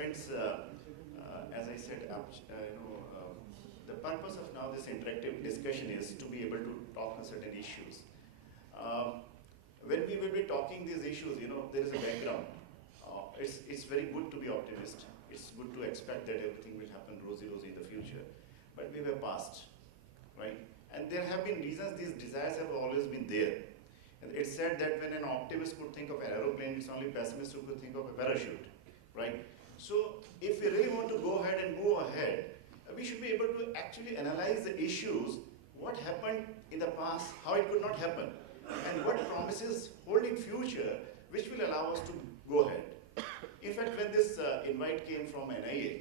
Friends, as I said, the purpose of now this interactive discussion is to be able to talk on certain issues. When we will be talking these issues, there is a background. It's very good to be optimist. It's good to expect that everything will happen rosy in the future. But we were past, right? And there have been reasons these desires have always been there. And it's said that when an optimist could think of an aeroplane, it's only pessimist who could think of a parachute, right? So if we really want to go ahead and move ahead, we should be able to actually analyze the issues, what happened in the past, how it could not happen, and what promises hold in future, which will allow us to go ahead. In fact, when this invite came from NIA,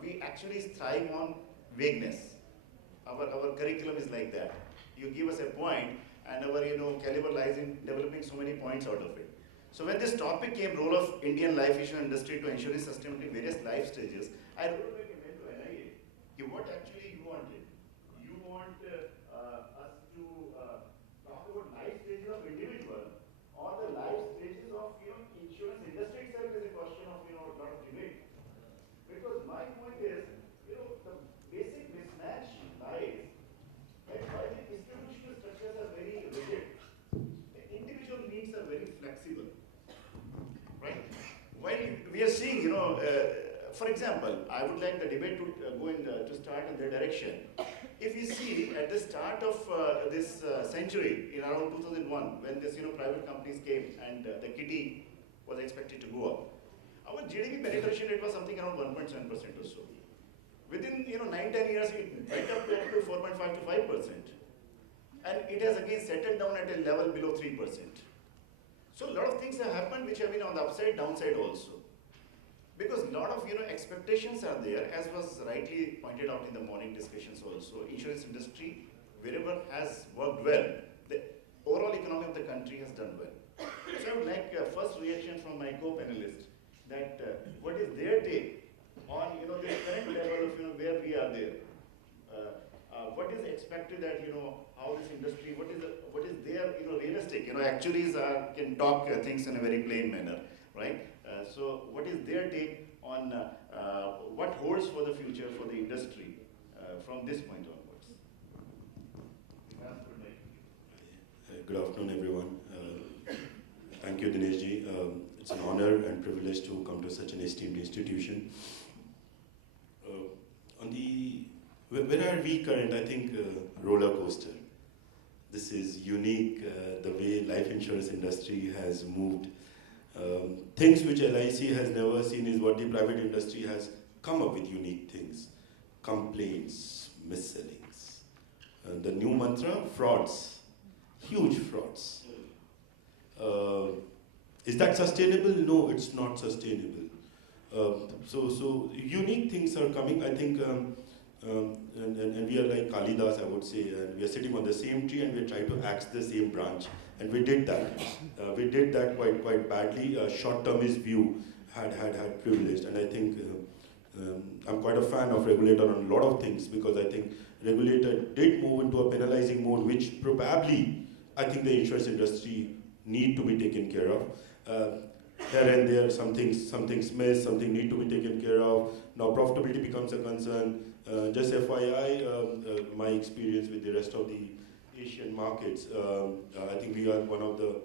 we actually thrive on vagueness. Our curriculum is like that. You give us a point, and our caliber lies in developing so many points out of it. So when this topic came, role of Indian life insurance industry to ensuring sustainability in various life stages, I wrote back a mail to NIA. What actually you wanted? You want us to talk about life stages of individual, or the life stages of insurance industry itself is a question of a lot of debate. Because my point is, the basic mismatch lies that while the institutional structures are very rigid, the individual needs are very flexible, right? While we are seeing, for example, I would like the debate to to start in the direction. If we see at the start of this century, in around 2001, when this private companies came and the kitty was expected to go up, our GDP penetration rate was something around 1.7% or so. Within 9-10 years, it went up to 4.5 to 5%, and it has again settled down at a level below 3%. So a lot of things have happened which have been on the upside, downside also. Because a lot of expectations are there, as was rightly pointed out in the morning discussions also. Insurance industry, wherever has worked well, the overall economy of the country has done well. So I would like first reaction from my co-panelists that what is their take on the current level of where we are there. What is expected that how this industry, what is their realistic, actuaries can talk things in a very plain manner, right? So what is their take on what holds for the future for the industry from this point onwards? Good afternoon, everyone. Thank you, Dineshji. It's an honor and privilege to come to such an esteemed institution. Where are we current? I think roller coaster. This is unique, the way life insurance industry has moved. Things which LIC has never seen is what the private industry has come up with unique things. Complaints, mis-sellings. The new mantra, frauds. Huge frauds. Is that sustainable? No, it's not sustainable. So unique things are coming, I think, and we are like Kalidas, I would say, and we are sitting on the same tree and we are trying to axe the same branch. And we did that. We did that quite badly. Short-termist view had privileged, and I think I'm quite a fan of regulator on a lot of things, because I think regulator did move into a penalizing mode, which probably I think the insurance industry need to be taken care of. Here and there, some things miss, something need to be taken care of. Now profitability becomes a concern. Just FYI, my experience with the rest of the Asian markets, I think we are one of the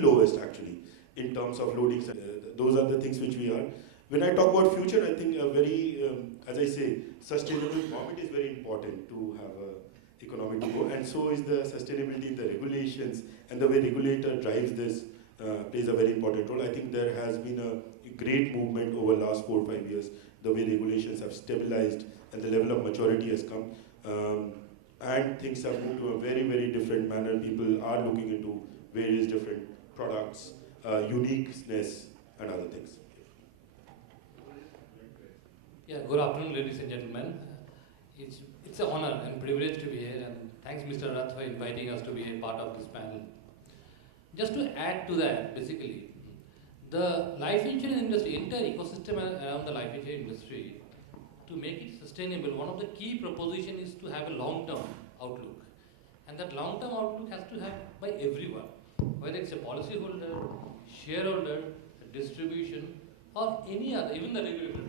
lowest actually in terms of loadings. Those are the things which we are. When I talk about future, I think a very, as I say, sustainable government is very important to have a economic to go, and so is the sustainability, the regulations, and the way regulator drives this plays a very important role. I think there has been a great movement over the last 4 or 5 years, the way regulations have stabilized and the level of maturity has come. And things have moved to a very, very different manner. People are looking into various different products, uniqueness, and other things. Yeah, good afternoon, ladies and gentlemen. It's an honor and privilege to be here, and thanks, Mr. Rath, for inviting us to be a part of this panel. Just to add to that, basically, the life insurance industry, entire ecosystem around the life insurance industry, to make it sustainable, one of the key propositions is to have a long-term outlook. And that long-term outlook has to have by everyone, whether it's a policyholder, shareholder, distribution, or any other, even the regulator.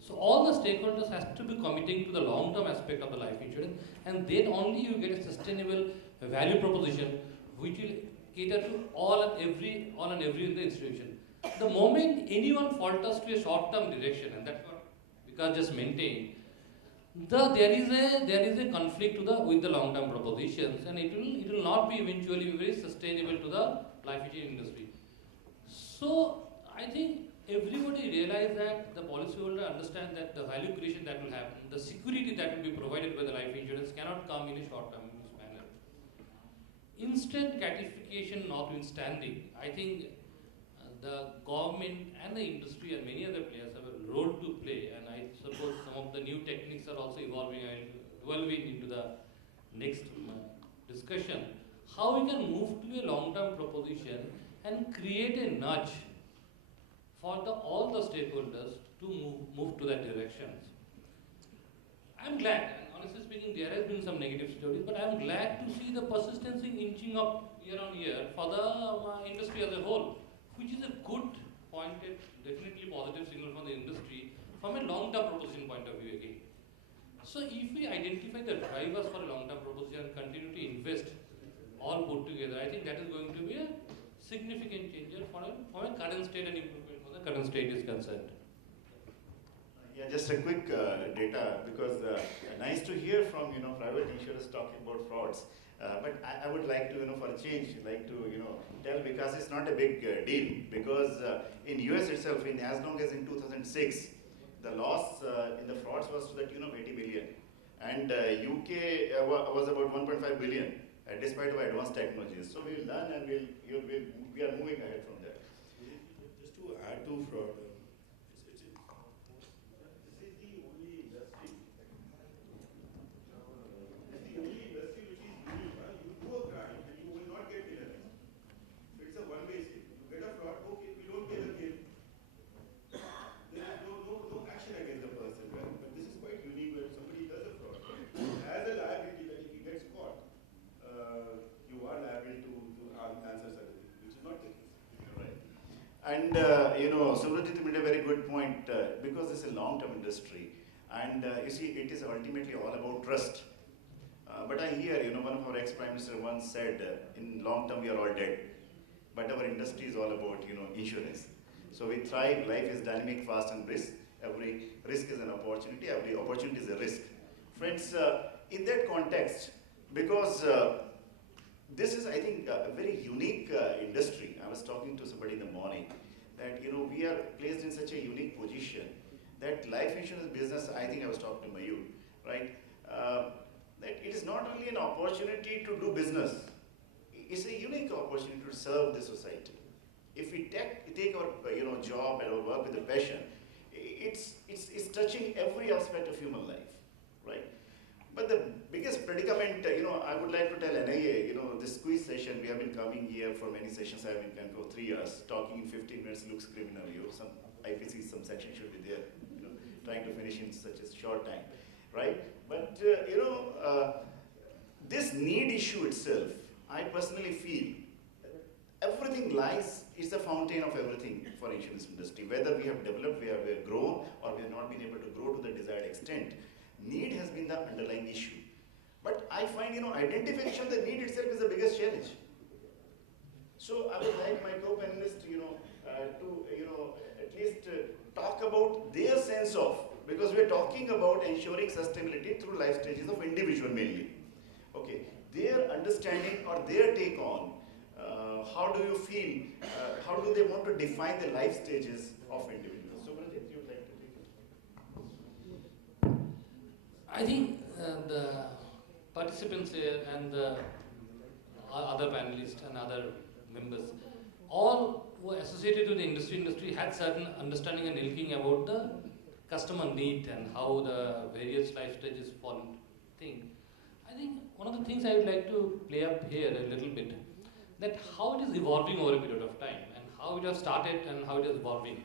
So all the stakeholders has to be committing to the long-term aspect of the life insurance, and then only you get a sustainable value proposition which will cater to all and every in the institution. The moment anyone falters to a short-term direction, and that's what because just maintain, there is a conflict with the long-term propositions, and it will not be eventually very sustainable to the life insurance industry. So I think everybody realize that the policyholder understand that the value creation that will happen, the security that will be provided by the life insurance cannot come in a short-term manner. Instant gratification notwithstanding, I think the government and the industry and many other players have a role to play, and I suppose some of the new techniques are also evolving and delving into the next discussion. How we can move to a long-term proposition and create a nudge for all the stakeholders to move to that direction. I'm glad, and honestly speaking, there has been some negative stories, but I'm glad to see the persistency inching up year on year for the industry as a whole, which is a good pointed, definitely positive signal from the industry from a long-term proposition point of view again. So if we identify the drivers for a long-term proposition and continue to invest all put together, I think that is going to be a significant changer for a current state and improvement for the current state is concerned. Yeah, just a quick data, because nice to hear from private insurers talking about frauds. But I would like to for a change like to tell, because it's not a big deal, because in US itself, in as long as in 2006, the loss in the frauds was to the tune of 80 billion, and UK was about 1.5 billion, despite of advanced technologies. So we'll learn, and we are moving ahead from there. Just to add to fraud, And Subrajit made a very good point, because it's a long-term industry, and you see, it is ultimately all about trust. But I hear, one of our ex-prime minister once said, in long term we are all dead, but our industry is all about, insurance. So we thrive. Life is dynamic, fast, and brisk. Every risk is an opportunity. Every opportunity is a risk. Friends, in that context, because this is, I think, a very unique industry. I was talking to somebody in the morning that, we are placed in such a unique position that life insurance business, I think I was talking to Mayur, right? That it is not only an opportunity to do business, it's a unique opportunity to serve the society. If we take our job and our work with a passion, it's touching every aspect of human life, right? But the biggest predicament, I would like to tell NIA, this quiz session, we have been coming here for many sessions. I have been for 3 years. Talking in 15 minutes looks criminal. Some IPC, some section should be there, trying to finish in such a short time, right? But, this need issue itself, I personally feel, everything lies, is the fountain of everything for insurance industry. Whether we have developed, we have grown, or we have not been able to grow to the desired extent, need has been the underlying issue. But I find, identification of the need itself is the biggest challenge. So I would like my co-panelists, to at least talk about their sense of, because we're talking about ensuring sustainability through life stages of individual mainly. Okay, their understanding or their take on how do you feel, how do they want to define the life stages of individuals? So, Brajit, you would like to take it? I think the participants here and the other panelists and other members, all were associated with the industry had certain understanding and thinking about the customer need and how the various life stages fall into thing. I think one of the things I would like to play up here a little bit, that how it is evolving over a period of time and how it has started and how it is evolving.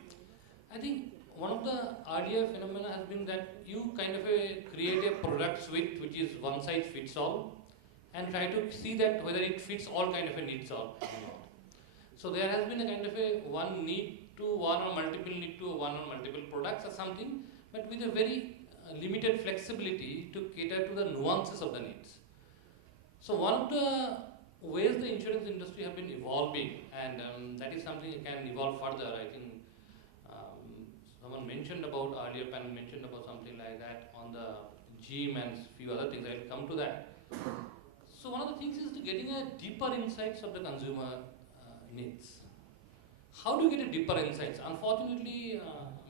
I think one of the earlier phenomena has been that you kind of create a product suite which is one size fits all and try to see that whether it fits all kind of a needs or not. So there has been a kind of a one need to one or multiple need to one or multiple products or something, but with a very limited flexibility to cater to the nuances of the needs. So one of the ways the insurance industry have been evolving, and that is something that can evolve further. I think someone mentioned about earlier panel mentioned about something like that on the gym and few other things. I'll come to that. So one of the things is to getting a deeper insights of the consumer needs. How do you get a deeper insights? Unfortunately,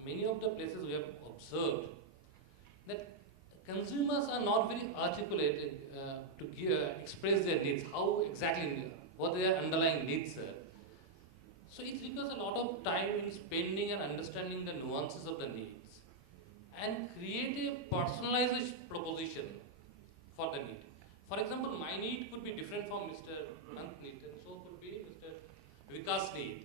many of the places we have observed that consumers are not very articulated to express their needs. How exactly, what their underlying needs are. So it requires a lot of time in spending and understanding the nuances of the needs and create a personalized proposition for the need. For example, my need could be different from Mr. Mant's need, and so could be Mr. Vikas' need.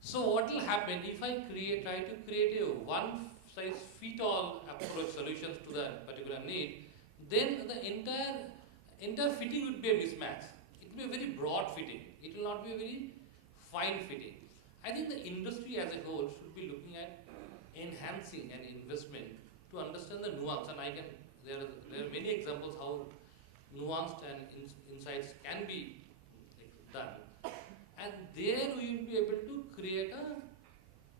So what will happen if I try to create a one-size-fits-all approach solutions to the particular need, then the entire fitting would be a mismatch. It will be a very broad fitting. It will not be a very fine fitting. I think the industry as a whole should be looking at enhancing an investment to understand the nuance, and there are many examples how nuanced and insights can be done. And there we will be able to create a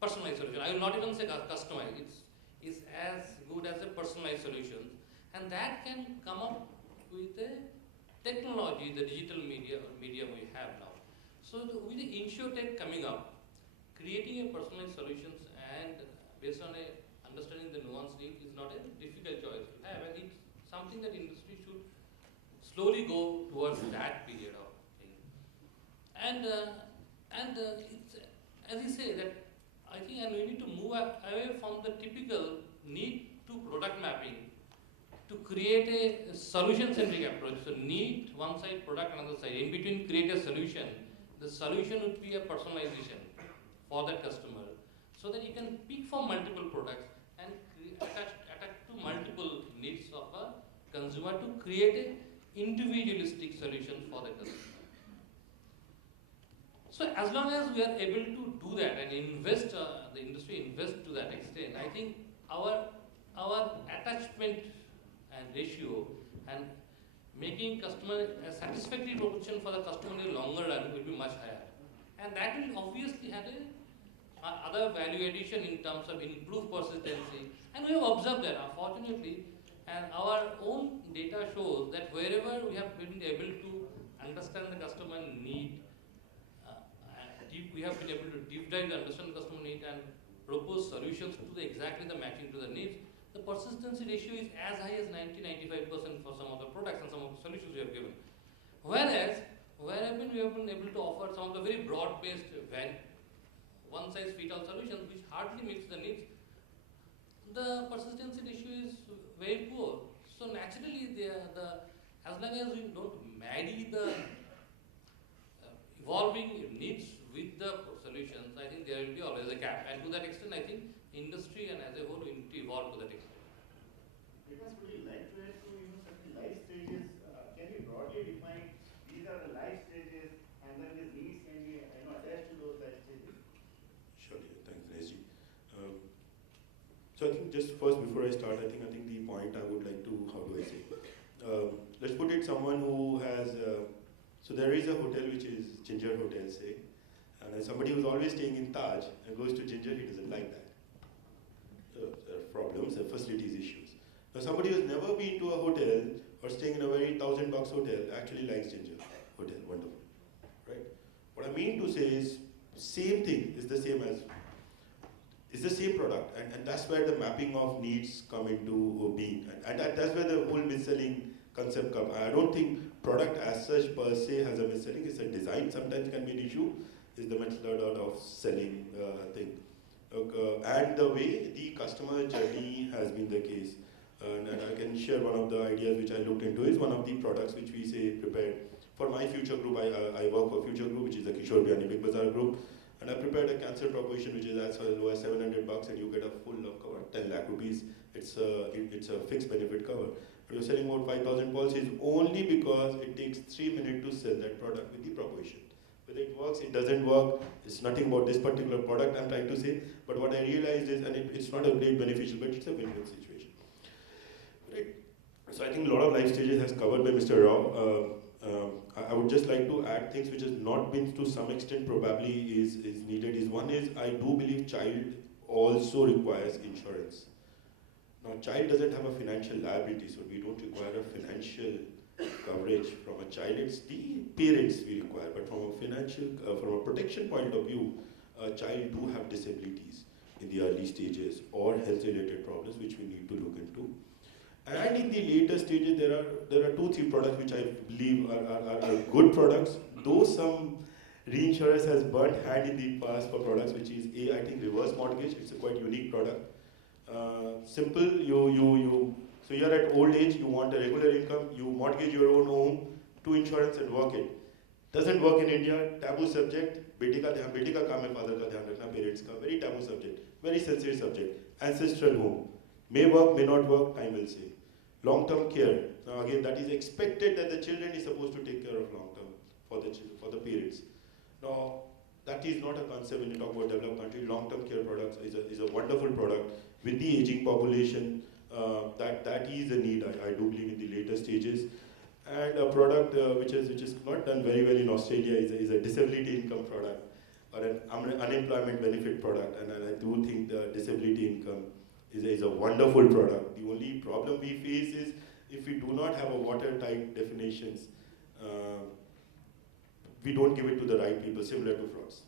personalized solution. I will not even say customized. It's as good as a personalized solution. And that can come up with the technology, the digital media we have now. So with the InsurTech coming up, creating a personalized solutions and based on a understanding the nuance need is not a difficult choice to have, and it's something that industry should slowly go towards that period of thing. And it's, as you say, that I think and we need to move away from the typical need to product mapping to create a solution-centric approach. So need one side, product another side. In between, create a solution. The solution would be a personalization for that customer, so that you can pick from multiple products and attach to multiple needs of a consumer to create a individualistic solution for the customer. So as long as we are able to do that and invest, the industry invest to that extent, I think our attachment and ratio and making customer a satisfactory proposition for the customer in the longer run will be much higher. And that will obviously have other value addition in terms of improved persistency. And we have observed that, unfortunately, and our own data shows that wherever we have been able to understand the customer need, we have been able to deep dive the understand the customer need and propose solutions to exactly the matching to the needs, the persistency ratio is as high as 90-95% for some of the products and some of the solutions we have given. Whereas, we have been able to offer some of the very broad-based one-size-fits-all solutions which hardly meets the needs, the persistency ratio is very poor. So naturally, as long as we don't marry the evolving needs with the solutions, I think there will be always a gap. And to that extent, I think industry and as a whole we need to evolve to that extent. Because would you like to add to certain life stages? Can you broadly define these are the life stages, and then these needs can be attached to those life stages? Sure, yeah, thanks, Dinesh. So I think just first before I start, I think the point I would like to, how do I say? Let's put it someone who has. So there is a hotel which is Ginger Hotel, say, and then somebody who's always staying in Taj and goes to Ginger, he doesn't like that. There are problems, there are facilities issues. Now somebody who's never been to a hotel or staying in a very $1,000 hotel actually likes Ginger Hotel, wonderful, right? What I mean to say is, same thing is the same as, it's the same product, and that's where the mapping of needs come into being, and that's where the whole mis-selling concept comes. I don't think product as such per se has a mis-selling, it's a design sometimes can be an issue, is the method of selling thing. And the way the customer journey has been the case. And I can share one of the ideas which I looked into is one of the products which we say prepared. For my future group, I work for Future Group, which is a Kishore Biani Big Bazaar group. And I prepared a cancer proposition which is as low as $700 and you get a full of cover, 10 lakh rupees. It's a fixed benefit cover. You're selling about 5,000 policies only because it takes 3 minutes to sell that product with the proposition. Whether it works, it doesn't work, it's nothing about this particular product I'm trying to say, but what I realized is, and it's not a great beneficial, but it's a win-win situation. Right? So I think a lot of life stages has covered by Mr. Rao. I would just like to add things which has not been to some extent probably is needed. One is, I do believe child also requires insurance. Now, child doesn't have a financial liability, so we don't require a financial coverage from a child. It's the parents we require, but from a financial, from a protection point of view, a child do have disabilities in the early stages or health-related problems which we need to look into. And in the later stages, there are 2-3 products which I believe are good products, though some reinsurers has burnt hand in the past for products which is I think reverse mortgage. It's a quite unique product. Simple, so you're at old age, you want a regular income, you mortgage your own home to insurance and work it. Doesn't work in India, taboo subject, beti ka kaam hai, father ka dhyan rakhna, parents ka, very taboo subject, very sensitive subject. Ancestral home, may work, may not work, time will say. Long-term care, now again that is expected that the children is supposed to take care of long-term for the parents. Now, that is not a concept when you talk about developed countries. Long-term care products is a wonderful product with the aging population. That is a need, I do believe, in the later stages. And a product which is not done very well in Australia is a disability income product or an unemployment benefit product. And I do think the disability income is a wonderful product. The only problem we face is if we do not have a watertight definitions, we don't give it to the right people, similar to frauds.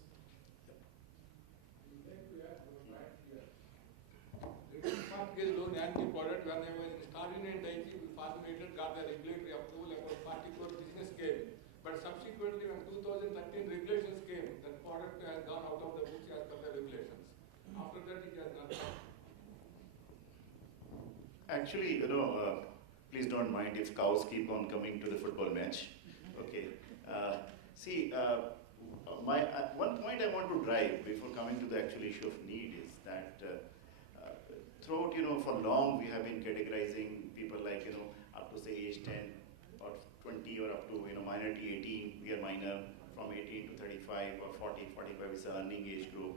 Mortgage loan and the product when they were in starting in 90, formulated got the regulatory approval about particular business scale. But subsequently, when 2013 regulations came, that product has gone out of the books as per the regulations. After that, it has not come. Actually, please don't mind if cows keep on coming to the football match. Okay. One point I want to drive before coming to the actual issue of need is that throughout, for long we have been categorizing people like, up to say age 10 or 20 or up to, minority 18, we are minor, from 18 to 35 or 40, 45 is the earning age group.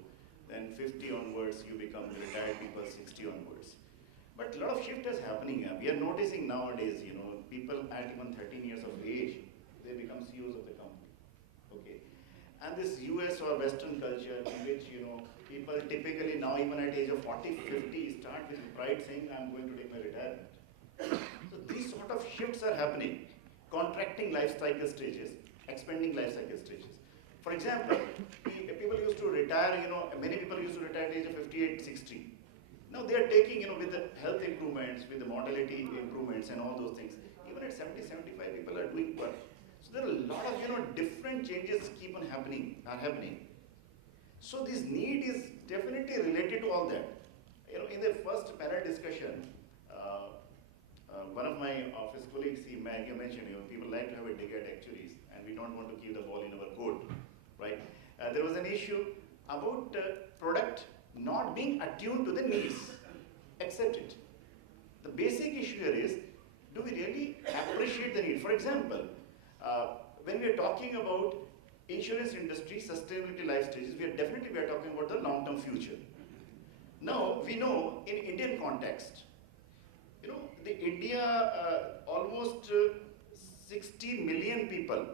Then 50 onwards, you become retired people, 60 onwards. But a lot of shift is happening. We are noticing nowadays, people at even 13 years of age, they become CEOs of the company. Okay. And this US or Western culture in which, people typically now even at age of 40, 50 start with pride saying, I'm going to take my retirement. So these sort of shifts are happening. Contracting life cycle stages, expanding life cycle stages. For example, people used to retire, many people used to retire at the age of 58, 60. Now they are taking, with the health improvements, with the mortality improvements and all those things, even at 70, 75 people are doing work. So there are a lot of, different changes keep on happening. So this need is definitely related to all that. In the first panel discussion, one of my office colleagues, he mentioned, people like to have a dig at actuaries, and we don't want to keep the ball in our court, right? There was an issue about product not being attuned to the needs. Accept it. The basic issue here is, do we really appreciate the need? For example, when we are talking about insurance industry, sustainability life stages, we are talking about the long-term future. Now, we know in Indian context, the India, almost 60 million people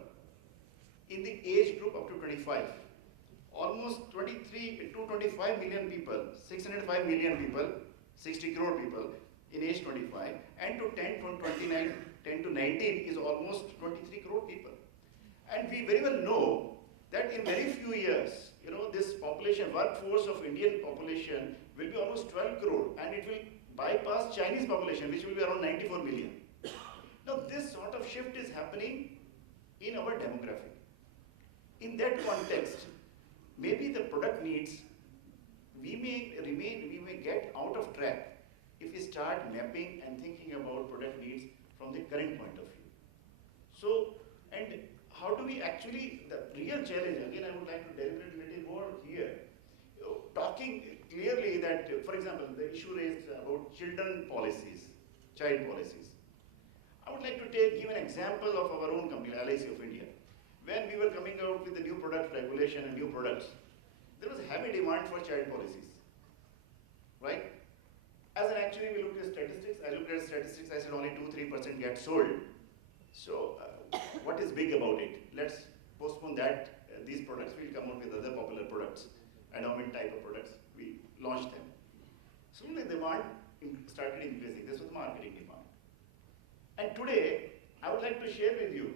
in the age group up to 25. Almost 23 to 25 million people, 605 million people, 60 crore people in age 25, and to 10 to 19 is almost 23 crore people. And we very well know that in very few years, this population, workforce of Indian population will be almost 12 crore, and it will bypass Chinese population, which will be around 94 million. Now, this sort of shift is happening in our demographic. In that context, maybe the product needs, we may get out of track if we start mapping and thinking about product needs from the current point of view. So, and how do we actually, the real challenge, again I would like to deliberate a little more here, talking clearly that, for example, the issue raised about children policies, child policies. I would like to give an example of our own company, LIC of India, when we were coming out with the new product regulation and new products, there was heavy demand for child policies, right? As an actuary, we looked at statistics. I looked at statistics. I said only 2-3% get sold. So what is big about it? Let's postpone that. These products will come out with other popular products, endowment type of products. We launched them. Soon the demand started increasing. This was marketing demand. And today, I would like to share with you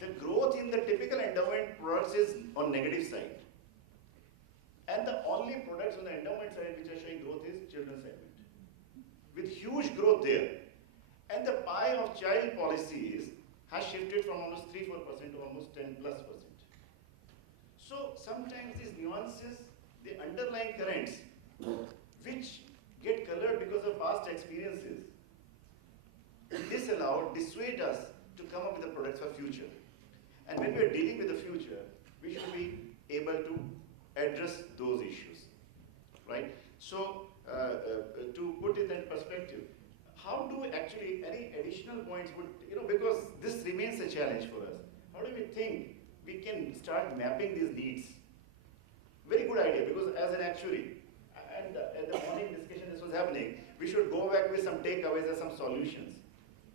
the growth in the typical endowment products is on negative side. And the only products on the endowment side which are showing growth is children's segment, with huge growth there. And the pie of child policies has shifted from almost 3-4% to almost 10+%. So sometimes these nuances, the underlying currents, which get colored because of past experiences, dissuade us to come up with the products for future. And when we are dealing with the future, we should be able to address those issues, right? So to put it in perspective, how do we actually, any additional points would, because this remains a challenge for us. How do we think we can start mapping these needs? Very good idea, because as an actuary, and at the morning discussion this was happening, we should go back with some takeaways and some solutions,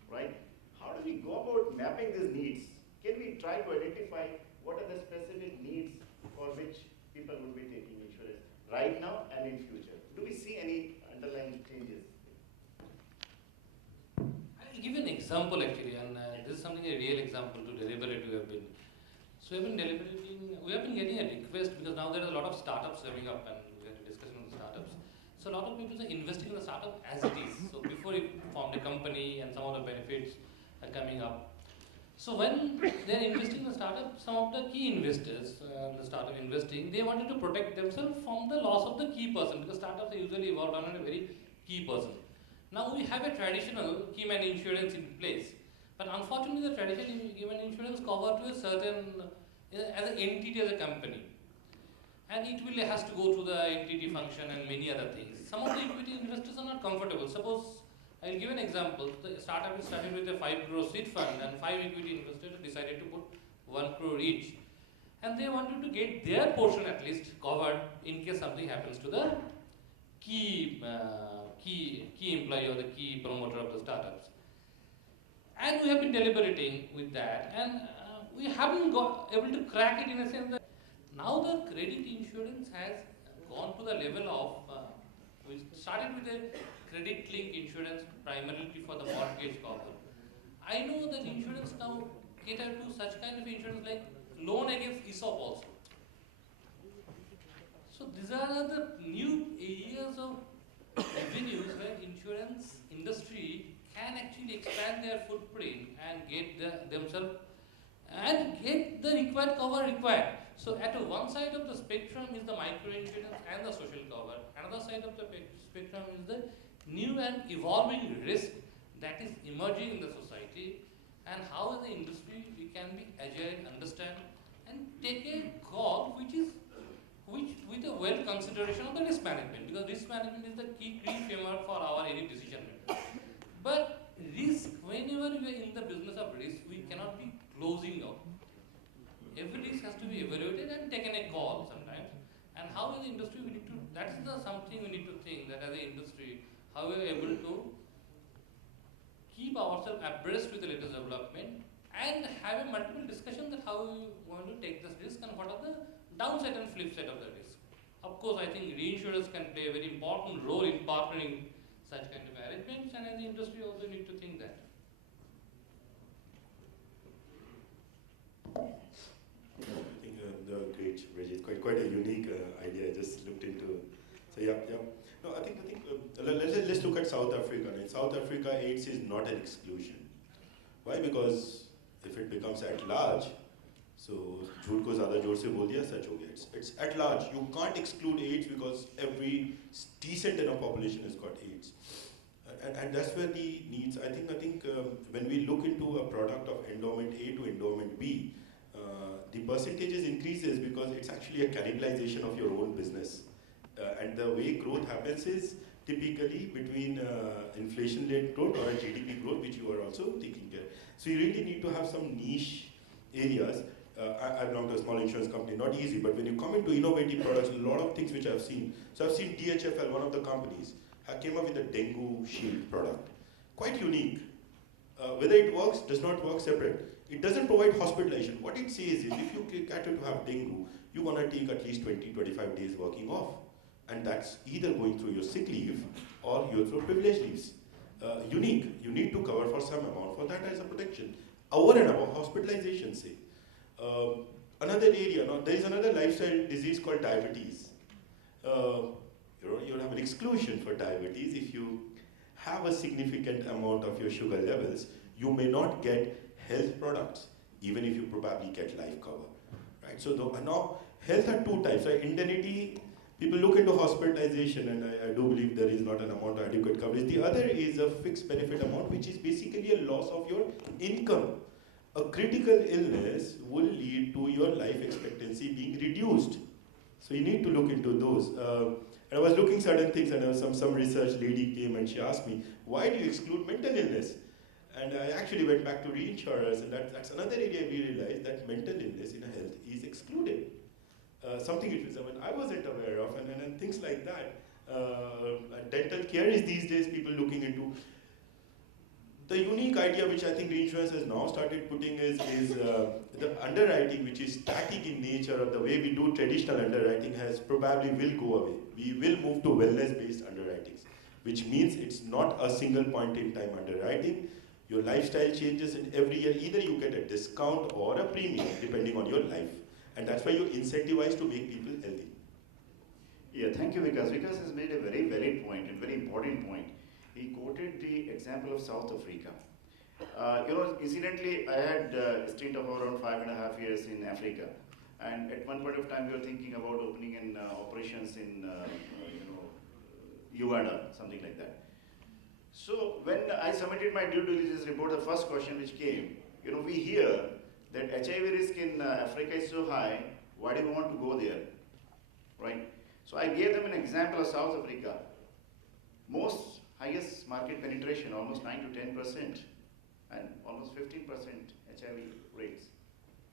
right? How do we go about mapping these needs? Can we try to identify what are the specific needs for which people would be taking insurance right now and in future? Do we see any underlying changes? I'll give you an example actually, and this is something, a real example to deliberate we have been. So we have been deliberating, we have been getting a request because now there are a lot of startups coming up and we had a discussion on startups. So a lot of people are investing in the startup as it is. So before you form a company and some of the benefits are coming up. So when they are investing in the startup, some of the key investors, the startup investing, they wanted to protect themselves from the loss of the key person, because startups are usually involved on a very key person. Now we have a traditional key man insurance in place, but unfortunately the traditional key man insurance cover to a certain, as an entity, as a company. And it will has to go to the entity function and many other things. Some of the equity investors are not comfortable. Suppose, I'll give an example. The startup is starting with a 5 crore seed fund and 5 equity investors decided to put 1 crore each. And they wanted to get their portion at least covered in case something happens to the key employee or the key promoter of the startups. And we have been deliberating with that, and we haven't got able to crack it in a sense that now the credit insurance has gone to the level of, we started with a credit link insurance primarily for the mortgage cover. I know that insurance now cater to such kind of insurance like loan against ESOP also. So these are the new areas of avenues where insurance industry can actually expand their footprint and get themselves and get the required cover required. So at one side of the spectrum is the micro insurance and the social cover. Another side of the spectrum is the new and evolving risk that is emerging in the society, and how as an industry we can be agile, understand and take a call which with a well consideration of the risk management, because risk management is the key framework for our any decision making. But risk, whenever we are in the business of risk, we cannot be closing out. Every risk has to be evaluated and taken a call sometimes. And how as an industry we need to, that's the something we need to think, that as an industry, how we are able to keep ourselves abreast with the latest development and have a multiple discussion that how we want to take this risk and what are the downside and flip side of the risk. Of course, I think reinsurers can play a very important role in partnering such kind of arrangements, and as the industry also need to think that. I think great, Rajit. Quite a unique idea. I just looked into. So yeah. No, I think. Let's look at South Africa. In South Africa, AIDS is not an exclusion. Why? Because if it becomes at large, so झूठ को ज़्यादा जोर से बोल दिया सच हो गया. It's at large. You can't exclude AIDS because every decent enough population has got AIDS. And that's where the needs. I think when we look into a product of endowment A to endowment B, the percentages increases because it's actually a cannibalization of your own business. And the way growth happens is typically between inflation-led growth or a GDP growth, which you are also taking care. So you really need to have some niche areas. I belong to a small insurance company, not easy, but when you come into innovative products, a lot of things which I've seen. So I've seen DHFL, one of the companies, came up with a dengue shield product. Quite unique. Whether it works, does not work, separate. It doesn't provide hospitalization. What it says is, if you get to have dengue, you're going to take at least 20-25 days working off. And that's either going through your sick leave or you're through privilege leaves. Unique. You need to cover for some amount for that as a protection. Over and above hospitalization, say. Another area, now there is another lifestyle disease called diabetes. You have an exclusion for diabetes. If you have a significant amount of your sugar levels, you may not get health products, even if you probably get life cover. Right? So now, health are two types. Right? Indemnity, people look into hospitalization, and I do believe there is not an amount of adequate coverage. The other is a fixed benefit amount, which is basically a loss of your income. A critical illness will lead to your life expectancy being reduced. So you need to look into those. And I was looking certain things, and there was some research lady came and she asked me, why do you exclude mental illness? And I actually went back to reinsurers, and that's another area we realized that mental illness in health is excluded. Something which I wasn't aware of, and things like that. Dental care is these days people looking into. The unique idea which I think reinsurance has now started putting is the underwriting, which is static in nature, or the way we do traditional underwriting probably will go away. We will move to wellness-based underwritings, which means it's not a single point in time underwriting. Your lifestyle changes, and every year either you get a discount or a premium depending on your life. And that's why you incentivize to make people healthy. Yeah, thank you, Vikas. Vikas has made a very valid point, and very important point. He quoted the example of South Africa. Incidentally, I had a stint of around 5.5 years in Africa. And at one point of time, we were thinking about opening an operations in, Uganda, something like that. So when I submitted my due diligence report, the first question which came, we hear that HIV risk in Africa is so high, why do you want to go there, right? So I gave them an example of South Africa. Most highest market penetration, almost 9 to 10%, and almost 15% HIV rates.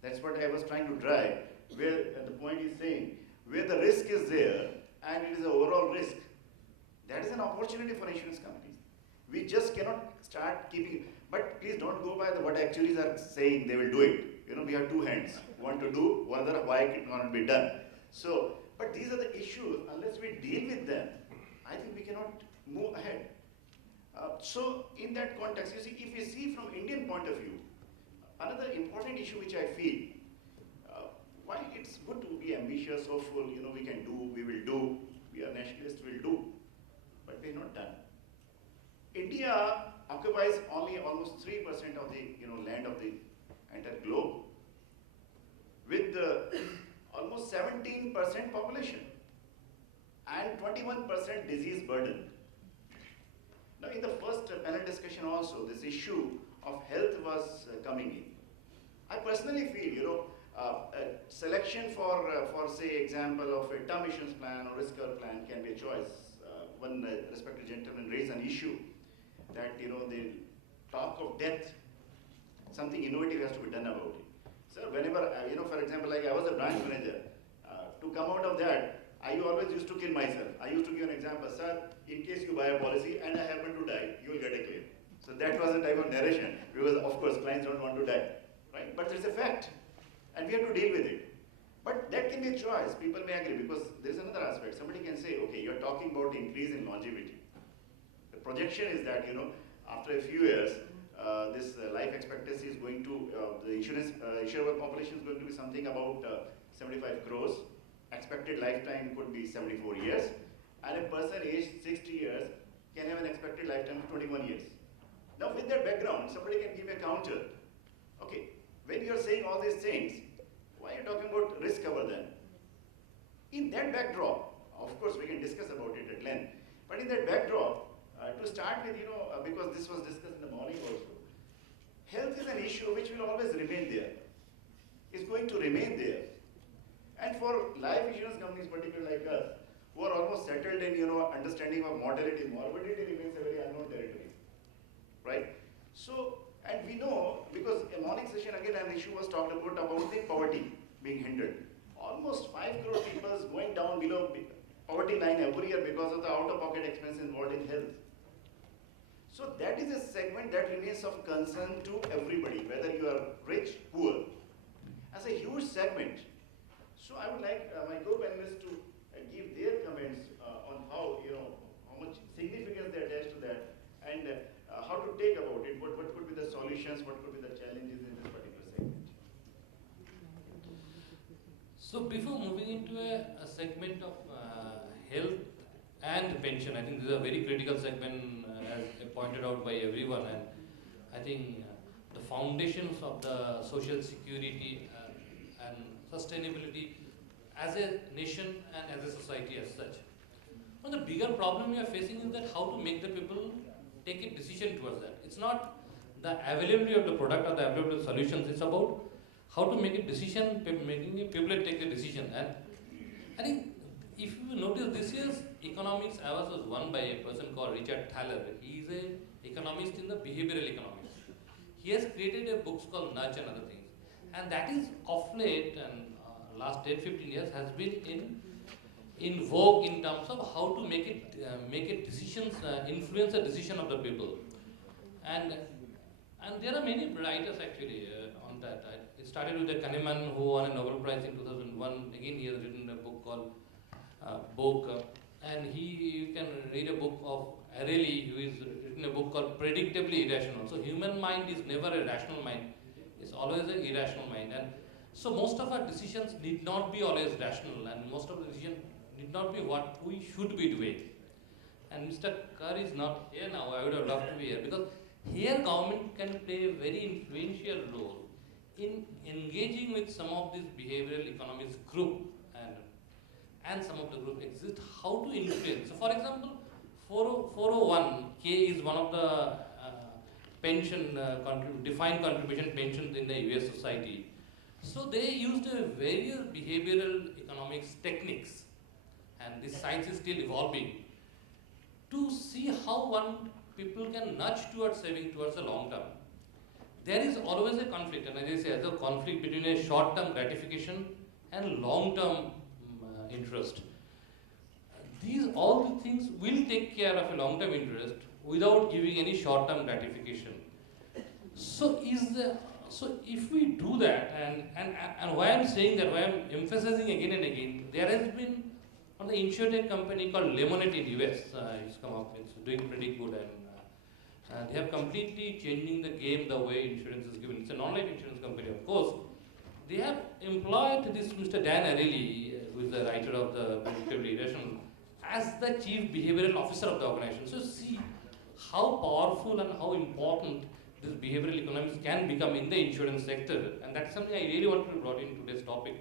That's what I was trying to drive, where the point is saying, where the risk is there, and it is an overall risk, that is an opportunity for insurance companies. We just cannot start keeping, but please don't go by what actuaries are saying they will do it. We have two hands, one to do, one other why it cannot be done. So, but these are the issues, unless we deal with them, I think we cannot move ahead. So in that context, you see, if we see from Indian point of view, another important issue which I feel, while it's good to be ambitious, hopeful, we can do, we will do, we are nationalists, we'll do, but we're not done. India occupies only almost 3% of the land of the entire globe, with almost 17% population and 21% disease burden. Now, in the first panel discussion also, this issue of health was coming in. I personally feel, selection for say, example of a term insurance plan or risk cover plan can be a choice. One respected gentleman raised an issue that, the talk of death, something innovative has to be done about it. So whenever, for example, like I was a branch manager, to come out of that, I always used to kill myself. I used to give an example, sir, in case you buy a policy and I happen to die, you will get a claim. So that was a type of narration, because of course clients don't want to die, right? But it's a fact, and we have to deal with it. But that can be a choice, people may agree, because there is another aspect. Somebody can say, okay, you're talking about increase in longevity. The projection is that, after a few years, this life expectancy is going to, the insurable population is going to be something about 75 crores. Expected lifetime could be 74 years. And a person aged 60 years can have an expected lifetime of 21 years. Now with that background, somebody can give a counter. Okay, when you're saying all these things, why are you talking about risk cover then? In that backdrop, of course we can discuss about it at length, but in that backdrop, to start with, because this was discussed in the morning also, health is an issue which will always remain there. It's going to remain there. And for life insurance companies, particularly like us, who are almost settled in, understanding of mortality, morbidity remains a very unknown territory, right? So And we know, because a morning session again an issue was talked about the poverty being hindered. Almost 5 crore people is going down below poverty line every year because of the out-of-pocket expense involved in health. So that is a segment that remains of concern to everybody, whether you are rich, poor, as a huge segment. So I would like my co-panelists to give their comments on how, how much significance they attach to that, and how to take about it, what could be the solutions, what could be the challenges in this particular segment. So before moving into a segment of health and pension, I think this is a very critical segment as pointed out by everyone, and I think the foundations of the social security and sustainability as a nation and as a society as such. One of the bigger problem we are facing is that how to make the people take a decision towards that. It's not the availability of the product or the availability of solutions, it's about how to make a decision, making people take a decision. And I think if you notice this year's economics awards was won by a person called Richard Thaler. He is an economist in the behavioral economics. He has created a book called Nudge and Other Things. And that is of late and last 10-15 years has been in vogue in terms of how to make it decisions, influence the decision of the people. And there are many writers actually on that. It started with the Kahneman who won a Nobel Prize in 2001. Again, he has written a book called and you can read a book of Areli, who has written a book called Predictably Irrational. So human mind is never a rational mind, it's always an irrational mind. And so most of our decisions need not be always rational, and most of the decisions need not be what we should be doing. And Mr. Kerr is not here now, I would have loved to be here, because here government can play a very influential role in engaging with some of these behavioral economics group, and some of the group exist, how to influence. So for example, 401k is one of the pension, defined contribution pensions in the US society. So they used various behavioral economics techniques, and this science is still evolving, to see how people can nudge towards saving towards the long term. There is always a conflict, and as I say, there's a conflict between a short-term gratification and long-term interest. All the things will take care of a long-term interest without giving any short-term gratification. So if we do that, and why I'm saying that, why I'm emphasizing again and again, there has been on the insurtech company called Lemonade in US. It's come up, it's doing pretty good, and they have completely changing the game the way insurance is given. It's an online insurance company, of course. They have employed this Mr. Dan Ariely, who is the writer of the Predictably Irrational, as the chief behavioral officer of the organization. So see how powerful and how important this behavioral economics can become in the insurance sector. And that's something I really want to bring in today's topic,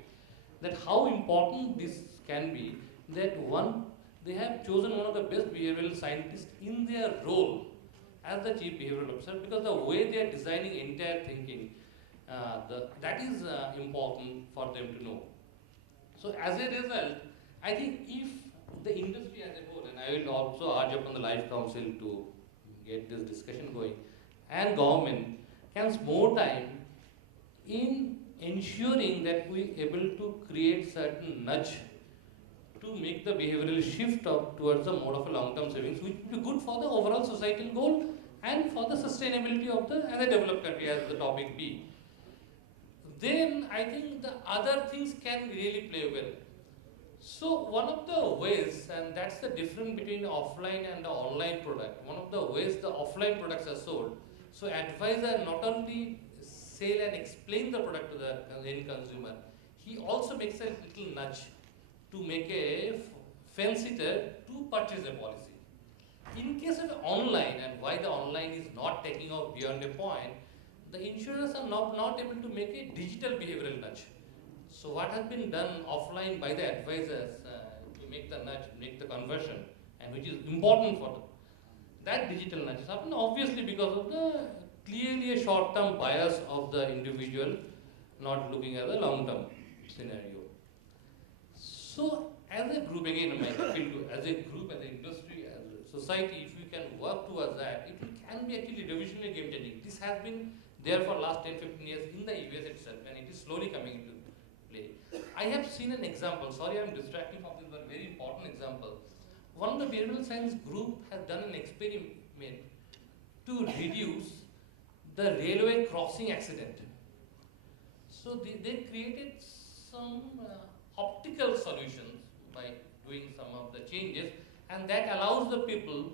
that how important this can be, that they have chosen one of the best behavioral scientists in their role as the chief behavioral officer, because the way they are designing entire thinking, that is important for them to know. So as a result, I think if the industry as a whole, and I will also urge upon the Life Council to get this discussion going, and government can spend more time in ensuring that we able to create certain nudge to make the behavioral shift towards a mode of a long-term savings, which will be good for the overall societal goal and for the sustainability of the as a developed country, as the topic be. Then I think the other things can really play well. So one of the ways, and that's the difference between the offline and the online product, one of the ways the offline products are sold, so advisor not only sell and explain the product to the end consumer, he also makes a little nudge to make a fence-sitter to purchase a policy. In case of online, and why the online is not taking off beyond a point, the insurers are not able to make a digital behavioral nudge. So what has been done offline by the advisors to make the nudge, make the conversion, and which is important for them, that digital nudge has happened obviously because of the clearly a short-term bias of the individual not looking at the long-term scenario. So as a group, again, as a group, as an industry, as a society, if we can work towards that, it will and be actually revolutionary game changing. This has been there for last 10-15 years in the US itself, and it is slowly coming into play. I have seen an example, sorry I'm distracting from this, but very important example. One of the behavioral science group has done an experiment to reduce the railway crossing accident. So they created some optical solutions by doing some of the changes, and that allows the people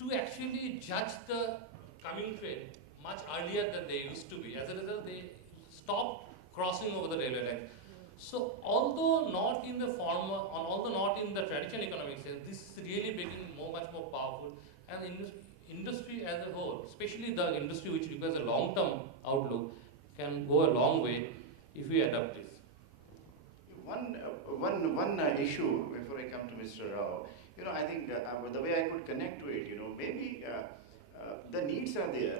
to actually judge the coming train much earlier than they used to be. As a result, they stopped crossing over the railway line. So although not in the former, although not in the traditional economic sense, this is really becoming much more powerful, and industry as a whole, especially the industry which requires a long-term outlook, can go a long way if we adopt this. One issue before I come to Mr. Rao, I think the way I could connect to it, maybe the needs are there,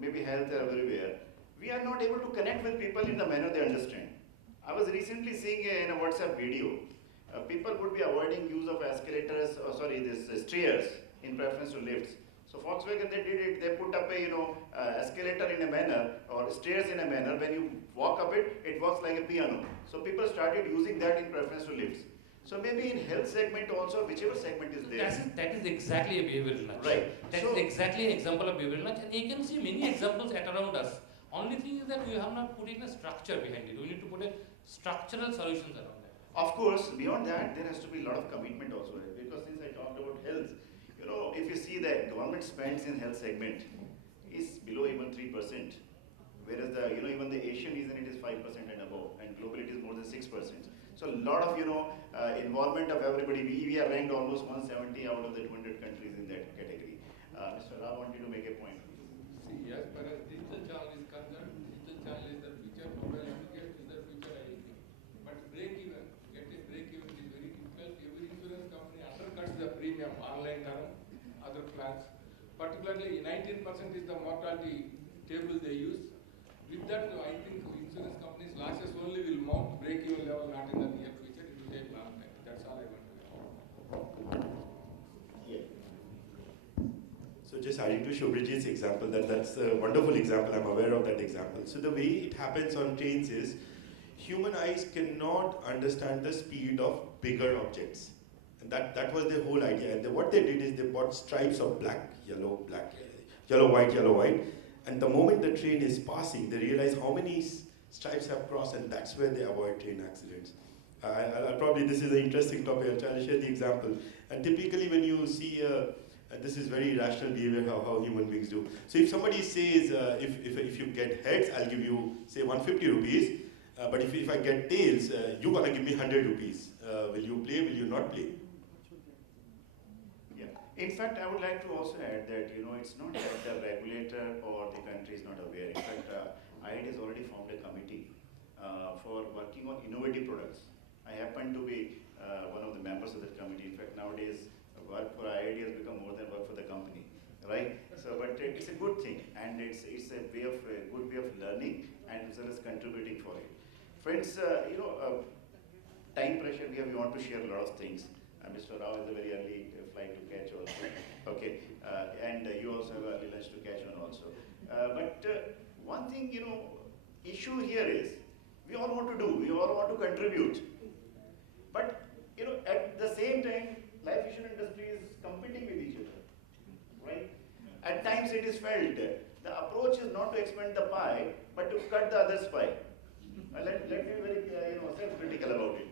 maybe health are everywhere. We are not able to connect with people in the manner they understand. I was recently seeing in a WhatsApp video, people would be avoiding use of escalators, stairs in preference to lifts. So Volkswagen, they did it, they put up a, escalator in a manner, or stairs in a manner, when you walk up it, it works like a piano. So people started using that in preference to lifts. So maybe in health segment also, whichever segment is there. That is exactly a behavioral nudge. Right. That is exactly an example of behavioral nudge, and you can see many examples at around us. Only thing is that we have not put in a structure behind it. We need to put a structural solutions around that. Of course, beyond that, there has to be a lot of commitment also, right? Because since I talked about health, if you see the government spends in health segment is below even 3%, whereas even the Asian region, it is 5% and above, and globally it is more than 6%. So a lot of involvement of everybody. We are ranked almost 170 out of the 200 countries in that category. Mr. Rao wanted to make a point. See, as far as digital channel is concerned, digital channel is the future, mobile application is the future identity. But break even, get a break even is very difficult. Every insurance company undercuts the premium online term, other plans. Particularly 19% is the mortality table they use. With that, I think insurance companies' losses only will mount, break even level not in the near future. It will take long time. That's all I want to know. Yeah. So just adding to Shobhitji's example, that's a wonderful example. I'm aware of that example. So the way it happens on trains is, human eyes cannot understand the speed of bigger objects. And that was their whole idea. And what they did is they bought stripes of black, yellow, white. And the moment the train is passing, they realize how many stripes have crossed, and that's where they avoid train accidents. This is an interesting topic. I'll try to share the example. And typically when you see, this is very rational behavior, how human beings do. So if somebody says, if you get heads, I'll give you, say, 150 rupees. But if I get tails, you're going to give me 100 rupees. Will you play, will you not play? Yeah. In fact, I would like to also add that, it's not that the regulator or the country is not aware. In fact, IIT has already formed a committee for working on innovative products. I happen to be one of the members of that committee. In fact, nowadays, work for IIT has become more than work for the company, right? So, but it's a good thing, and it's a good way of learning, and as well as contributing for it. Friends, time pressure, we want to share a lot of things. Mr. Rao has a very early flight to catch also. Okay, and you also have early lunch to catch on also. But one thing, issue here is, we all want to do, we all want to contribute. But, at the same time, life insurance industry is competing with each other, right? At times it is felt the approach is not to expand the pie, but to cut the other's pie. Let me be very self-critical about it.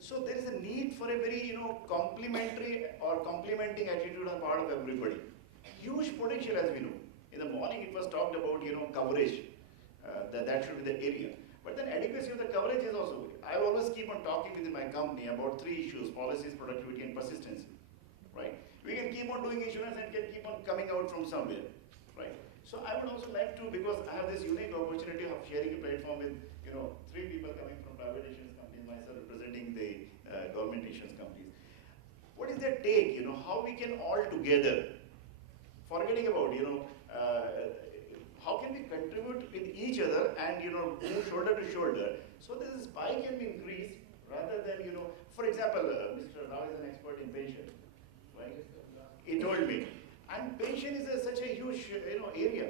So there is a need for a very complementary or complementing attitude on the part of everybody. Huge potential, as we know. In the morning it was talked about coverage. That should be the area. But then adequacy of the coverage is also. I always keep on talking within my company about 3 issues: policies, productivity, and persistency. Right? We can keep on doing insurance and can keep on coming out from somewhere. Right? So I would also like to, because I have this unique opportunity of sharing a platform with 3 people coming from private insurance companies, myself representing the government insurance companies. What is their take? How we can all together, forgetting about how can we contribute with each other and move shoulder to shoulder so that this pie can be increased rather than for example, Mr. Rao is an expert in pension, right? He told me, And pension is such a huge area.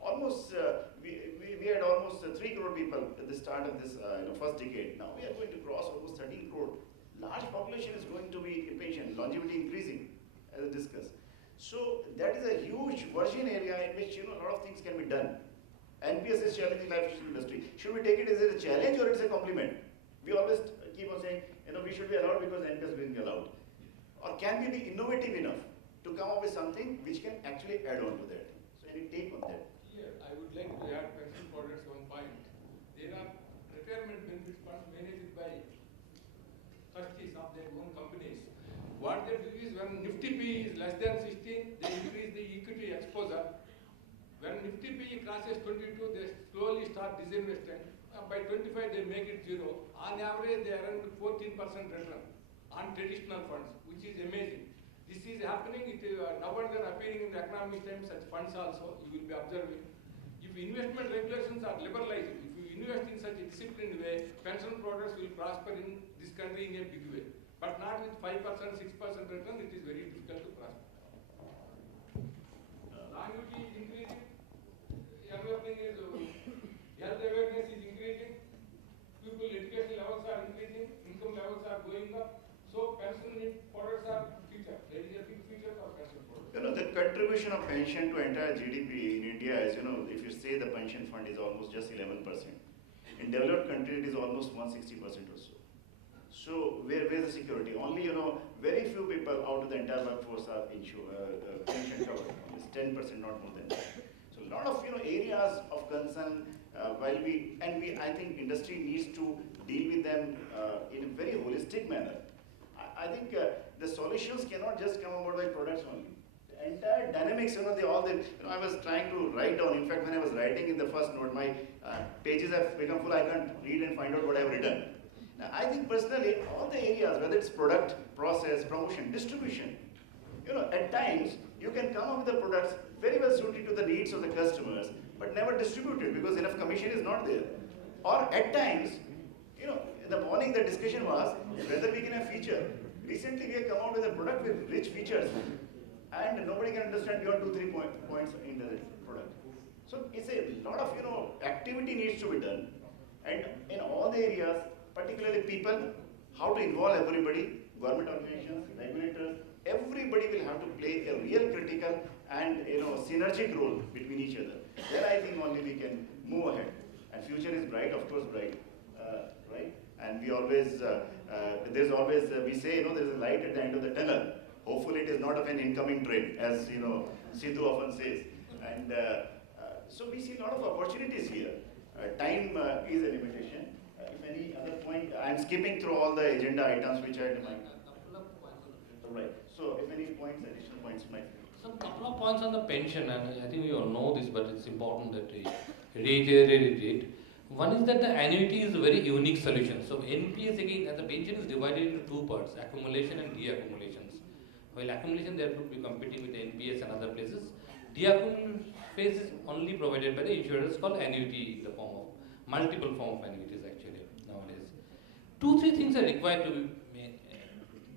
Almost we had almost 3 crore people at the start of this first decade. Now we are going to cross almost 13 crore. Large population is going to be in pension, longevity increasing, as I discussed. So that is a huge virgin area in which a lot of things can be done. NPS is challenging life insurance industry. Should we take it as a challenge or it's a compliment? We always keep on saying, we should be allowed because NPS is being allowed. Or can we be innovative enough to come up with something which can actually add on to that? So any take on that? Here, I would like to add pension products one point. There are retirement benefit funds managed by trustees of their own companies. What they do is when Nifty P is less than 16, they increase the equity exposure. When Nifty P crosses 22, they slowly start disinvesting. By 25, they make it zero. On average, they earn 14% return on traditional funds, which is amazing. This is happening, now and then appearing in the economic times, such funds also, you will be observing. If investment regulations are liberalized, if you invest in such a disciplined way, pension products will prosper in this country in a big way. But not with 5%, 6% return, it is very difficult to prosper. Longevity is increasing, another thing is health awareness is increasing, people education levels are increasing, income levels are going up, so pension products are future. There is a big future for pension products. The contribution of pension to entire GDP in India is, if you say the pension fund is almost just 11%. In developed countries, it is almost 160% or so. So where's the security? Only, very few people out of the entire workforce are pension covered. It's 10%, not more than that. So a lot of, areas of concern, I think industry needs to deal with them in a very holistic manner. I think the solutions cannot just come about by products only. The entire dynamics, I was trying to write down. In fact, when I was writing in the first note, my pages have become full. I can't read and find out what I've written. Now, I think personally, all the areas, whether it's product, process, promotion, distribution, at times you can come up with the products very well suited to the needs of the customers, but never distributed because enough commission is not there. Or at times, in the morning the discussion was whether we can have feature. Recently we have come out with a product with rich features and nobody can understand beyond 2-3 points in the product. So it's a lot of activity needs to be done, and in all the areas, particularly people, how to involve everybody, government organizations, regulators, everybody will have to play a real critical and synergic role between each other. Then I think only we can move ahead. And future is bright, of course, bright, right? And we always, there's always, we say, there's a light at the end of the tunnel. Hopefully it is not of an incoming train, as Sidhu often says. And so we see a lot of opportunities here. Time is a limitation. If any other point, I'm skipping through all the agenda items which I had in mind. Right. So if any points, additional points might be. So a couple of points on the pension, and I think we all know this, but it's important that we reiterate it. One is that the annuity is a very unique solution. So NPS again, and the pension is divided into two parts, accumulation and deaccumulations. While accumulation, there could be competing with NPS and other places. Deaccumulation phase is only provided by the insurers, called annuity in the form of, multiple form of annuities actually nowadays. 2-3 things are required to be made.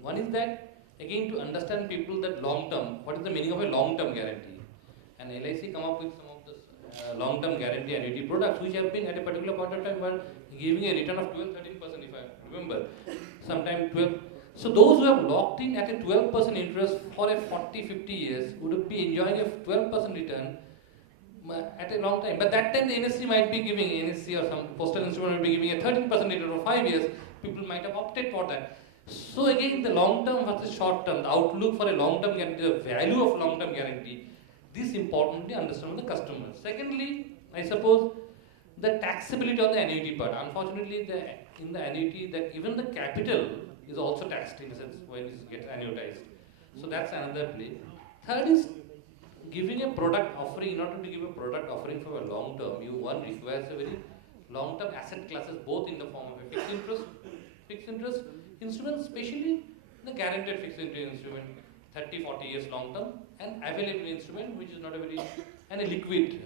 One is that, again, to understand people that long term, what is the meaning of a long term guarantee? And LIC come up with some of the long term guarantee annuity products which have been at a particular point of time were giving a return of 12-13% if I remember, sometime 12. So those who have locked in at a 12% interest for a 40-50 years would be enjoying a 12% return at a long time. But that time the NSC might be giving, NSC or some postal instrument might be giving a 13% return for 5 years. People might have opted for that. So again, the long term versus short term, the outlook for a long term guarantee, the value of long term guarantee, this importantly understand the customer. Secondly, I suppose the taxability on the annuity part. Unfortunately, in the annuity, that even the capital is also taxed in a sense when it gets annuitized. So that's another play. Third is giving a product offering. In order to give a product offering for a long term, one requires a very long term asset classes, both in the form of a fixed interest instrument, especially the guaranteed fixed interest instrument, 30-40 years long term, and available instrument which is not a very and a liquid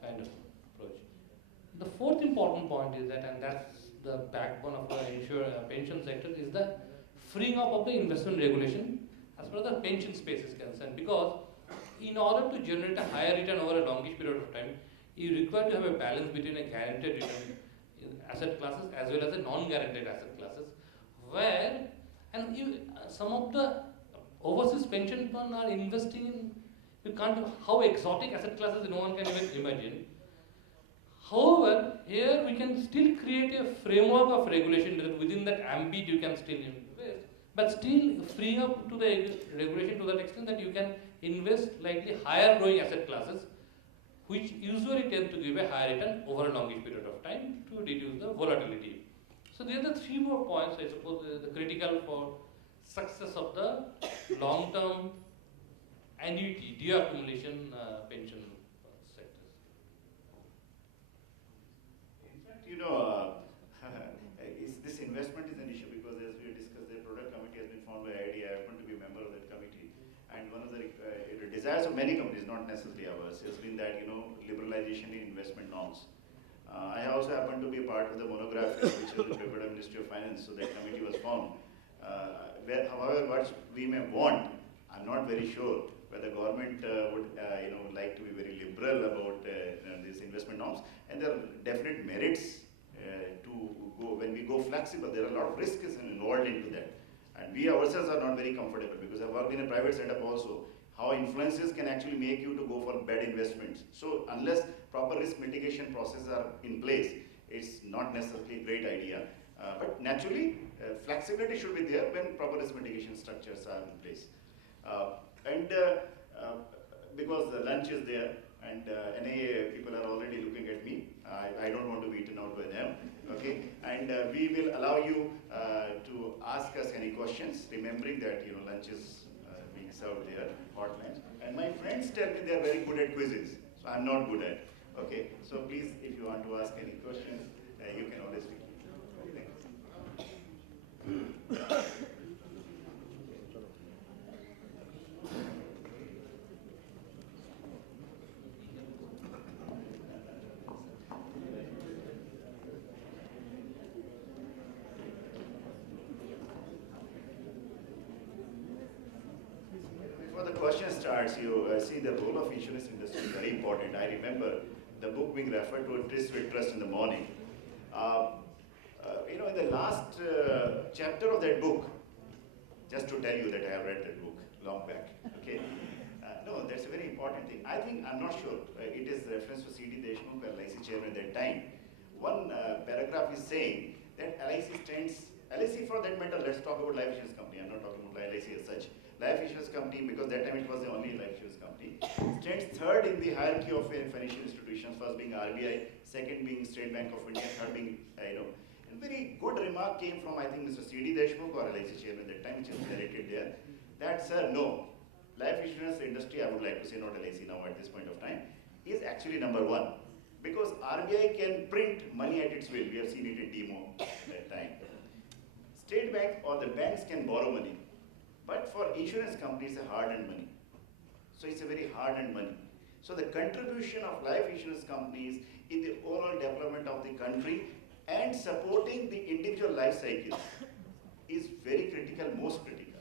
kind of approach. The fourth important point is that, and that's the backbone of the pension sector, is the freeing up of the investment regulation as far as the pension space is concerned, because in order to generate a higher return over a longish period of time, you require to have a balance between a guaranteed return in asset classes as well as a non-guaranteed asset classes, where and you, some of the overseas pension fund are investing in, you can't, how exotic asset classes no one can even imagine. However, here we can still create a framework of regulation that within that ambit you can still invest, but still freeing up to the regulation to that extent that you can invest slightly higher growing asset classes, which usually tend to give a higher return over a longish period of time to reduce the volatility. So these are the three more points I suppose the critical for success of the long-term annuity deaccumulation pension sectors. In fact, this investment is an issue because as we discussed, the product committee has been formed by IID. I happen to be a member of that committee, and one of the desires of many companies, not necessarily ours, has been that liberalization in investment norms. I also happen to be a part of the monograph which has been prepared by the Ministry of Finance, so that committee was formed. However, what we may want, I'm not very sure whether government would like to be very liberal about these investment norms, and there are definite merits to go. When we go flexible, there are a lot of risks involved into that, and we ourselves are not very comfortable because I've worked in a private setup also. How influences can actually make you to go for bad investments. So unless proper risk mitigation processes are in place, it's not necessarily a great idea. But naturally, flexibility should be there when proper risk mitigation structures are in place. Because the lunch is there, and NIA people are already looking at me. I don't want to be eaten out by them. Okay, and we will allow you to ask us any questions, remembering that lunch is being served there, hot lunch. And my friends tell me they are very good at quizzes, so I'm not good at. Okay, so please, if you want to ask any questions, you can always speak. Before the question starts, you see the role of insurance industry is very important. I remember the book being referred to, Twist with Trust in the morning. In the last chapter of that book, just to tell you that I have read that book long back, okay? No, that's a very important thing. I think, I'm not sure, it is reference to C.D. Deshmukh, LIC chairman at that time. One paragraph is saying that LIC stands, LIC for that matter, let's talk about life insurance company, I'm not talking about LIC as such. Life insurance company, because that time it was the only life insurance company, stands third in the hierarchy of financial institutions, first being RBI, second being State Bank of India, third being, a very good remark came from, I think, Mr. C.D. Deshmukh or LIC chairman at that time, which is narrated there, that, sir, no, life insurance industry, I would like to say, not LIC now at this point of time, is actually number one. Because RBI can print money at its will. We have seen it in demo at that time. State Bank or the banks can borrow money. But for insurance companies, it's a hard-earned money. So it's a very hard-earned money. So the contribution of life insurance companies in the overall development of the country and supporting the individual life cycle is very critical, most critical.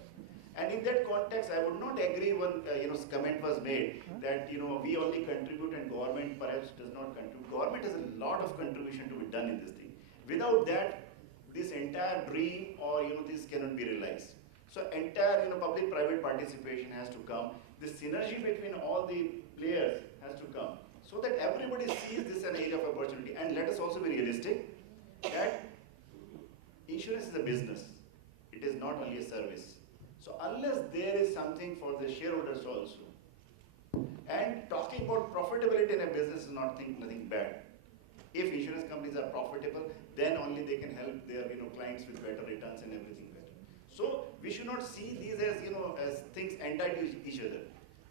And in that context, I would not agree when comment was made that we only contribute and government perhaps does not contribute. Government has a lot of contribution to be done in this thing. Without that, this entire dream or this cannot be realized. So entire public-private participation has to come. The synergy between all the players has to come, so that everybody sees this as an area of opportunity. And let us also be realistic that insurance is a business. It is not only a service. So unless there is something for the shareholders also, and talking about profitability in a business is nothing bad. If insurance companies are profitable, then only they can help their clients with better returns and everything better. So we should not see these as things entitled to each other.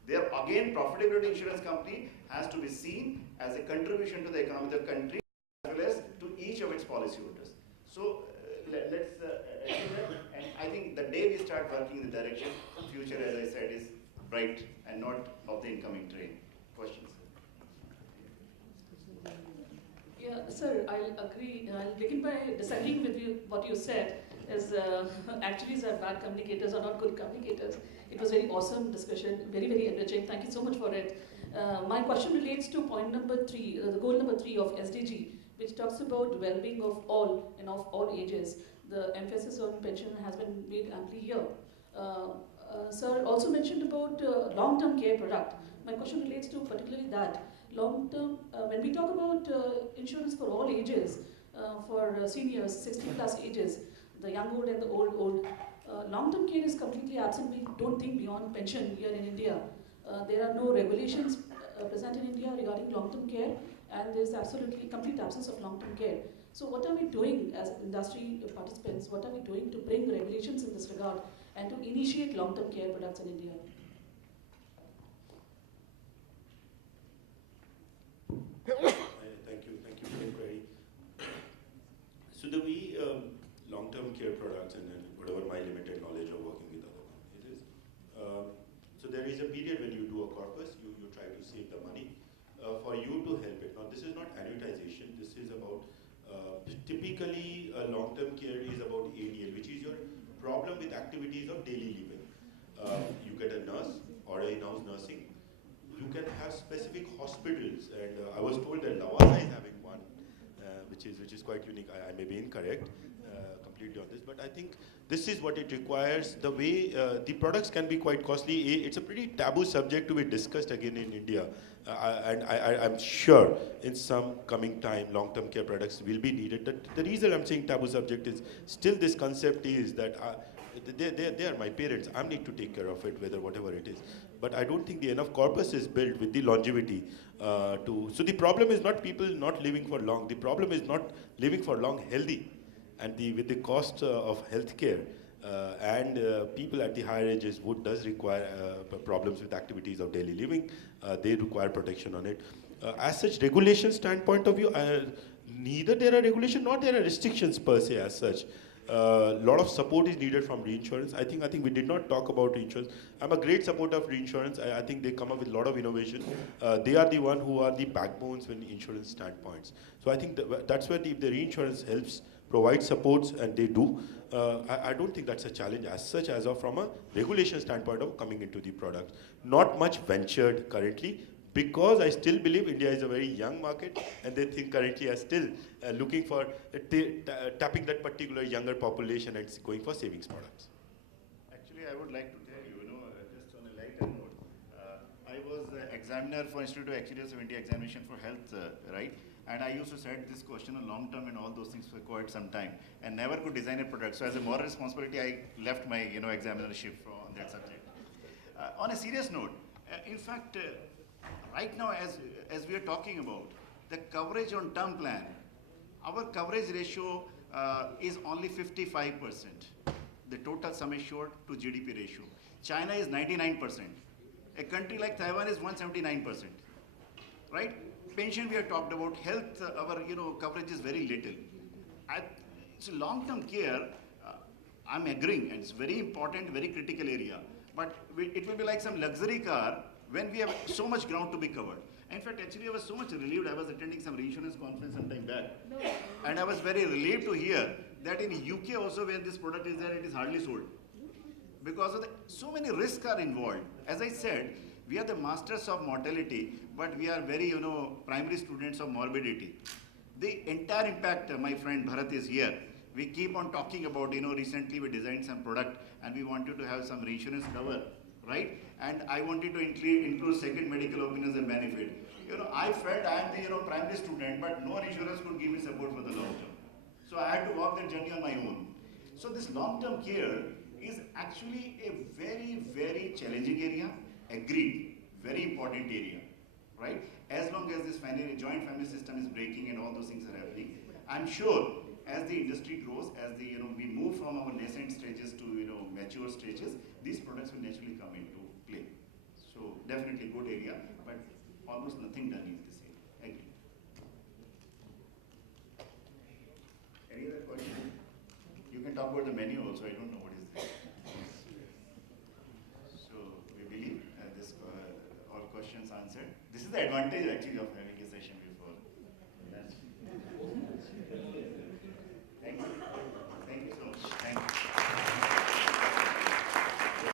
There again, profitability insurance company has to be seen as a contribution to the economy of the country as well as to each of its policyholders. So let's and I think the day we start working in the direction, future, as I said, is bright and not of the incoming train. Questions? Yeah, sir, I'll agree. I'll begin by disagreeing with you what you said. as actuaries are bad communicators or not good communicators. It was very awesome discussion, very, very enriching. Thank you so much for it. My question relates to point number 3, the goal number 3 of SDG, which talks about well-being of all and of all ages. The emphasis on pension has been made amply here. Sir also mentioned about long-term care product. My question relates to particularly that. Long-term, when we talk about insurance for all ages, for seniors, 60 plus ages, the young old and the old, long-term care is completely absent. We don't think beyond pension here in India. There are no regulations present in India regarding long-term care, and there's absolutely complete absence of long-term care. So what are we doing as industry participants? What are we doing to bring regulations in this regard and to initiate long-term care products in India? Thank you for the inquiry. So the way long-term care products and whatever my limited knowledge of working with other companies is, so there is a period when you do a corpus, you try to save the money for you to help it. Now this is not annuitization, this is about, typically long-term care is about ADL, which is your problem with activities of daily living. You get a nurse or a in-house nursing. You can have specific hospitals, and I was told that Lavasa is having one, which is quite unique. I may be incorrect completely on this, but I think this is what it requires. The way the products can be quite costly. It's a pretty taboo subject to be discussed again in India, and I'm sure in some coming time long-term care products will be needed. The reason I'm saying taboo subject is still this concept is that they are my parents. I need to take care of it, whatever it is. But I don't think the enough corpus is built with the longevity so the problem is not people not living for long. The problem is not living for long healthy, and with the cost of healthcare and people at the higher ages does require problems with activities of daily living. They require protection on it. As such, regulation standpoint of view, neither there are regulation nor there are restrictions per se as such. A lot of support is needed from reinsurance. I think we did not talk about reinsurance. I'm a great supporter of reinsurance. I think they come up with a lot of innovation. They are the one who are the backbones when insurance standpoints. So I think that's where the reinsurance helps provide supports, and they do. I don't think that's a challenge as such as of from a regulation standpoint of coming into the product. Not much ventured currently, because I still believe India is a very young market, and they think currently are still looking for tapping that particular younger population and going for savings products. Actually, I would like to tell you, just on a lighter note, I was examiner for Institute of Actuaries of India examination for health, right? And I used to set this question on long term and all those things for quite some time, and never could design a product. So as a moral responsibility, I left my examinership on that subject. On a serious note, in fact, right now as we are talking about the coverage on term plan, our coverage ratio is only 55%. The total sum assured to GDP ratio. China is 99%. A country like Taiwan is 179%. Right? Pension we have talked about. Health, our coverage is very little. So long-term care, I'm agreeing, and it's very important, very critical area. But it will be like some luxury car when we have so much ground to be covered. In fact, actually, I was so much relieved. I was attending some reinsurance conference some time back, and I was very relieved to hear that in UK also, where this product is there, it is hardly sold because of so many risks are involved. As I said, we are the masters of mortality, but we are very, primary students of morbidity. The entire impact, my friend Bharat is here. We keep on talking about, recently we designed some product and we wanted to have some reinsurance cover, right? And I wanted to include second medical opinion as a benefit. I felt I am the, primary student, but no insurance could give me support for the long term. So I had to walk that journey on my own. So this long-term care is actually a very, very challenging area. Agreed, very important area, right? As long as this joint family system is breaking and all those things are happening, I'm sure as the industry grows, as we move from our nascent stages to mature stages, these products will naturally come into play. So definitely good area, but almost nothing done in this area. Thank you. Any other question? You can talk about the menu also. I don't know what is this. So we believe all questions answered. This is the advantage actually of having a session before. Thank you. Thank you so much.